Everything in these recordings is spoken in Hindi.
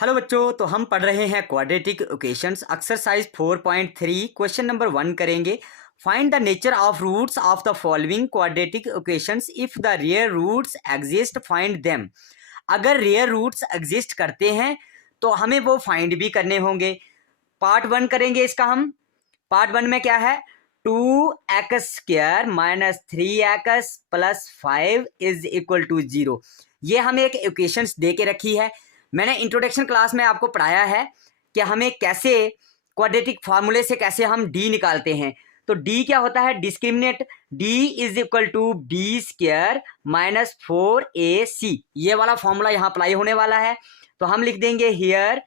हेलो बच्चों, तो हम पढ़ रहे हैं quadratic equations exercise 4.3 question number 1 करेंगे। Find the nature of roots of the following quadratic equations if the real roots exist find them. अगर रियल रूट्स एग्जिस्ट करते हैं तो हमें वो फाइंड भी करने होंगे। पार्ट 1 करेंगे इसका हम। पार्ट 1 में क्या है, 2x² minus 3x plus 5 is equal to 0। ये हमें एक इक्वेशंस दे के रखी है। मैंने इंट्रोडक्शन क्लास में आपको पढ़ाया है कि हमें कैसे क्वाड्रेटिक फार्मूले से कैसे हम डी निकालते हैं। तो डी क्या होता है, discriminant D is equal to b² minus 4ac। ये वाला फॉर्मूला यहाँ अप्लाई होने वाला है। तो हम लिख देंगे here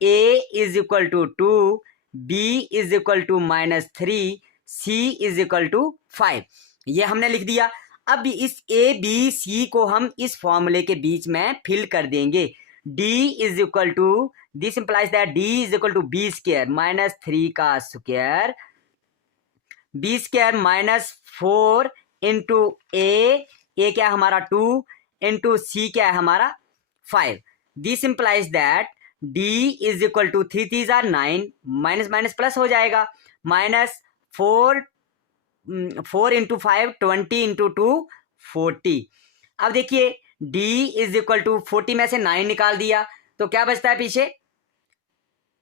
a is equal to 2, b is equal to minus 3, c is equal to 5। ये हमने लिख दिया। अब इस a b c को हम इस फॉर्मूले के बीच में फिल कर देंगे। d is equal to, this implies that d is equal to b² minus 3 का स्क्वायर, b² माइनस 4 इंटू ए क्या है हमारा 2 इंटू c क्या है हमारा 5। This implies that d is equal to 3 3 जार 9, माइनस माइनस प्लस हो जाएगा, माइनस 4 इंटू 5 20 इंटू 2 40। अब देखिए d इज इक्वल टू 40 में से 9 निकाल दिया तो क्या बचता है पीछे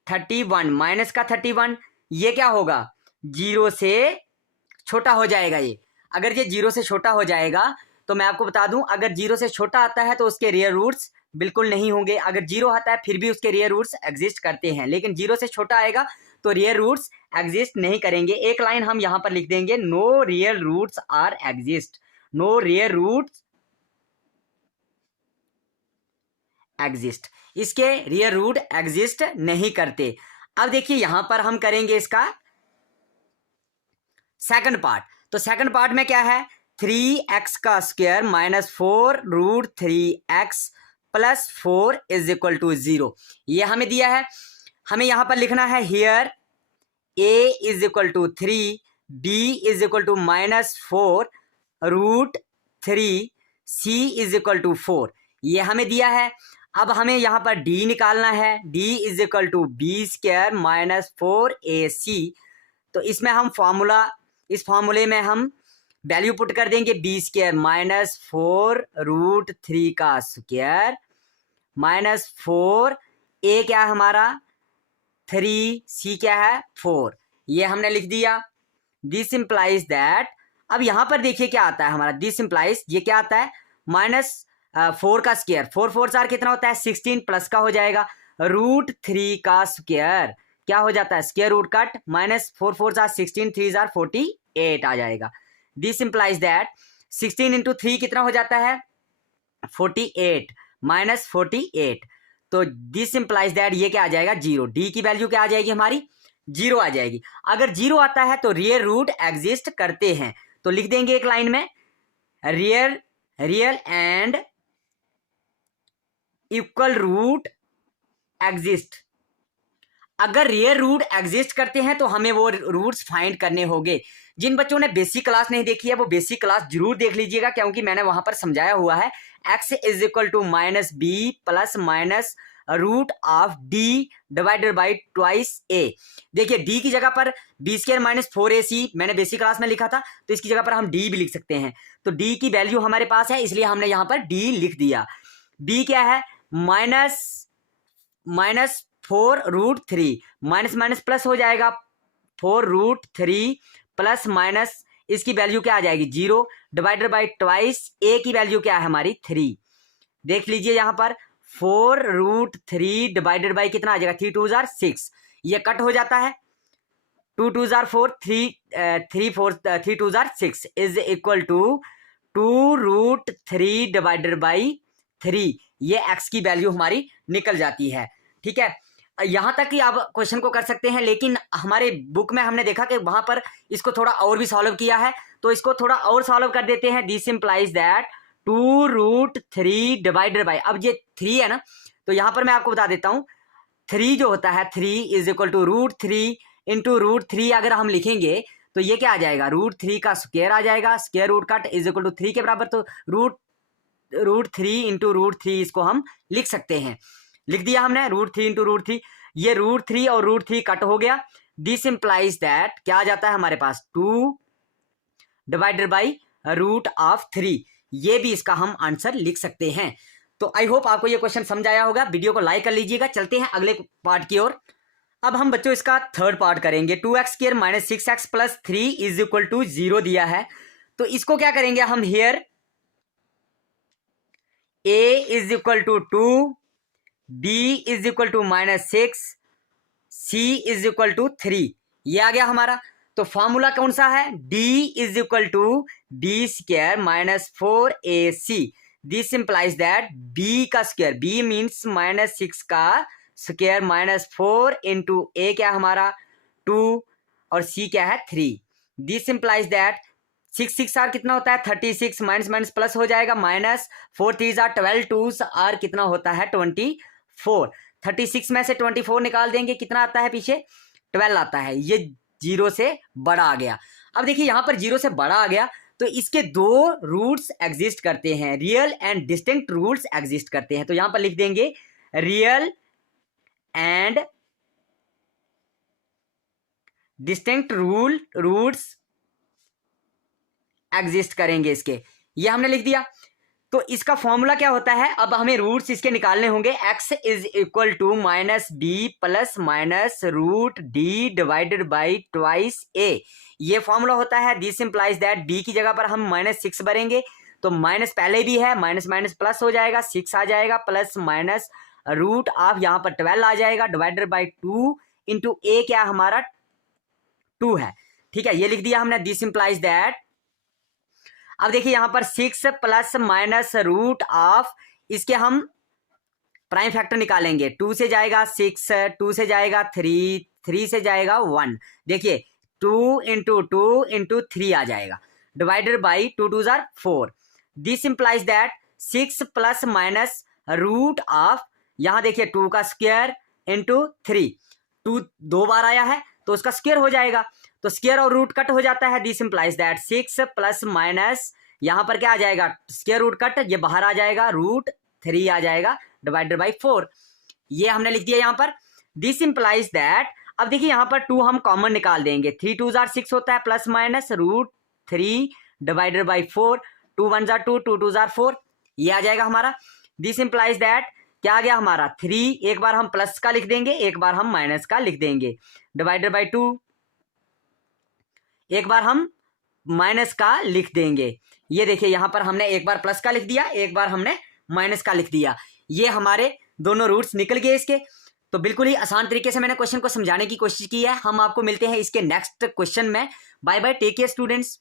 31, माइनस का 31। ये क्या होगा, 0 से छोटा हो जाएगा। ये अगर ये 0 से छोटा हो जाएगा तो मैं आपको बता दूं, अगर 0 से छोटा आता है तो उसके रियल रूट्स बिल्कुल नहीं होंगे। अगर 0 आता है फिर भी उसके रियल रूट्स एग्जिस्ट करते हैं, लेकिन 0 से छोटा आएगा तो रियल रूट्स एग्जिस्ट नहीं करेंगे। एक लाइन हम यहां पर लिख देंगे, no real roots are exist, no real roots exist, इसके रियल रूट एग्जिस्ट नहीं करते। अब देखिए यहां पर हम करेंगे इसका सेकंड पार्ट। तो सेकंड पार्ट में क्या है, 3x का square minus 4 root 3x plus 4 is equal to 0। ये हमें दिया है। हमें यहां पर लिखना है here a is equal to 3, b is equal to minus 4 root 3, c is equal to 4। ये हमें दिया है। अब हमें यहाँ पर d निकालना है, d is equal to b² minus 4ac। तो इसमें हम इस फॉर्मूले में हम वैल्यू पुट कर देंगे, b² माइनस 4 रूट 3 का स्क्वायर माइनस 4, a क्या है हमारा 3, c क्या है 4। ये हमने लिख दिया। दिस इंप्लाइज दैट, अब यहाँ पर देखिए क्या आता है हमारा, दिस इंप्लाइज ये क्या आता है, माइनस 4 का स्क्वायर, 4 4 4 कितना होता है 16, प्लस का हो जाएगा रूट 3 का स्क्वायर क्या हो जाता है स्क्वायर रूट कट, माइनस 4 4 जार 16, 3 जार 48 आ जाएगा। दिस इंप्लाइज दैट 16 इंटू 3 कितना हो जाता है 48 माइनस 48। तो दिस इंप्लाइज दैट ये क्या आ जाएगा 0। डी की वैल्यू क्या आ जाएगी हमारी 0 आ जाएगी। अगर 0 आता है तो रियल रूट एग्जिस्ट करते हैं। तो लिख देंगे एक लाइन में, real and equal root exist. अगर रियल रूट एग्जिस्ट करते हैं तो हमें वो रूट्स फाइंड करने होंगे। जिन बच्चों ने बेसिक क्लास नहीं देखी है वो बेसिक क्लास जरूर देख लीजिएगा, क्योंकि मैंने वहां पर समझाया हुआ है x is equal to minus B plus minus root of D divided by twice A. देखिए d की जगह पर b² माइनस 4ac मैंने बेसिक क्लास में लिखा था, तो इसकी जगह पर हम d भी लिख सकते हैं। तो d की वैल्यू हमारे पास है, इसलिए हमने यहाँ पर d लिख दिया। b क्या है minus 4 root 3, minus minus plus हो जाएगा 4 रूट 3 प्लस माइनस इसकी वैल्यू क्या आ जाएगी 0 डिवाइडेड बाई ट्वाइस ए की वैल्यू क्या है हमारी 3। देख लीजिए यहाँ पर 4 रूट 3 डिवाइडेड बाई कितना आ जाएगा 3 2 जार 6, ये कट हो जाता है 2 2 जार 4, 3 2 जार 6 is equal to 2 root 3 divided by 3। ये x की वैल्यू हमारी निकल जाती है। ठीक है, यहां तक कि आप क्वेश्चन को कर सकते हैं, लेकिन हमारे बुक में हमने देखा कि वहां पर इसको थोड़ा और भी सॉल्व किया है, तो इसको थोड़ा और सॉल्व कर देते हैं। This implies that 2 root 3 divided by, अब ये 3 है ना, तो यहां पर मैं आपको बता देता हूं 3 जो होता है 3 is equal to root 3 into root 3 अगर हम लिखेंगे तो ये क्या आ जाएगा रूट 3 का स्क्वायर आ जाएगा, square root cut is equal to 3 के बराबर। तो रूट 3 इंटू रूट 3 इसको हम लिख सकते हैं। लिख दिया हमने, √3 इंटू √3, ये √3 और √3 कट हो गया। दिस इंप्लाइज दैट क्या आ जाता है हमारे पास 2 डिवाइडेड बाई √3। ये भी इसका हम आंसर लिख सकते हैं। तो आई होप आपको ये क्वेश्चन समझ आया होगा। वीडियो को लाइक कर लीजिएगा। चलते हैं अगले पार्ट की ओर। अब हम बच्चों इसका थर्ड पार्ट करेंगे। 2x² minus 6x plus 3 is equal to 0 दिया है, तो इसको क्या करेंगे हम, here a is equal to 2, b is equal to -6, c is equal to 3, ये आ गया हमारा। तो फॉर्मूला कौन सा है, d is equal to b² minus 4ac। This implies that b का स्क्वायर, b मीन्स -6 का स्क्वायर माइनस 4 इंटू a क्या हमारा 2 और c क्या है 3। दिस इंप्लाइज दैट 6 आर कितना होता है 36, माइनस माइनस प्लस हो जाएगा, माइनस 4 3 आर 12, 2 आर कितना होता है 24। 36 में से 24 निकाल देंगे, कितना आता है पीछे 12 आता है। ये 0 से बड़ा आ गया। अब देखिए यहाँ पर 0 से बड़ा आ गया, तो इसके दो रूट्स एग्जिस्ट करते हैं, real and distinct roots exist करते हैं। तो यहाँ पर लिख देंगे real and distinct roots exist करेंगे इसके, ये हमने लिख दिया। तो इसका फॉर्मूला क्या होता है, अब हमें रूट्स इसके निकालने होंगे। x is equal to -b plus minus √d divided by twice a, ये फॉर्मूला होता है। दिस इंप्लाइज दैट b की जगह पर हम -6 भरेंगे, तो माइनस पहले भी है, माइनस माइनस प्लस हो जाएगा, 6 आ जाएगा, प्लस माइनस रूट ऑफ यहाँ पर 12 आ जाएगा, डिवाइडेड बाई 2 इंटू a क्या हमारा 2 है। ठीक है, ये लिख दिया हमने। दिस इंप्लाइज दैट, अब देखिए यहाँ पर 6 प्लस माइनस रूट ऑफ, इसके हम प्राइम फैक्टर निकालेंगे। 2 से जाएगा 6, 2 से जाएगा 3, 3 से जाएगा 1, देखिए 2 इंटू 2 इंटू 3 आ जाएगा, डिवाइडेड बाई 2 2 जार 4। This implies that 6 plus minus root of, यहाँ देखिए 2 का स्क्वायर इंटू 3, 2 2 बार आया है तो उसका स्क्वायर हो जाएगा, तो स्क्वायर और रूट कट हो जाता है। This implies that 6 plus minus, यहाँ पर क्या आ जाएगा स्क्वायर रूट कट, ये बाहर आ जाएगा, √3 आ जाएगा, डिवाइडेड बाई 4, ये हमने लिख दिया यहाँ पर। दिस इंप्लाइज दैट, अब देखिए यहाँ पर 2 हम कॉमन निकाल देंगे, 3 2 जार 6 होता है, plus minus √3 divided by 4, 2 1 jar 2, 2 2 जार 4, ये आ जाएगा हमारा। दिस इंप्लाइज दैट क्या आ गया हमारा 3, एक बार हम प्लस का लिख देंगे, एक बार हम माइनस का लिख देंगे, डिवाइडेड बाई 2, एक बार हम माइनस का लिख देंगे। ये देखिए यहाँ पर हमने एक बार प्लस का लिख दिया, एक बार हमने माइनस का लिख दिया, ये हमारे दोनों रूट्स निकल गए इसके। तो बिल्कुल ही आसान तरीके से मैंने क्वेश्चन को समझाने की कोशिश की है। हम आपको मिलते हैं इसके नेक्स्ट क्वेश्चन में। Bye bye, take care students.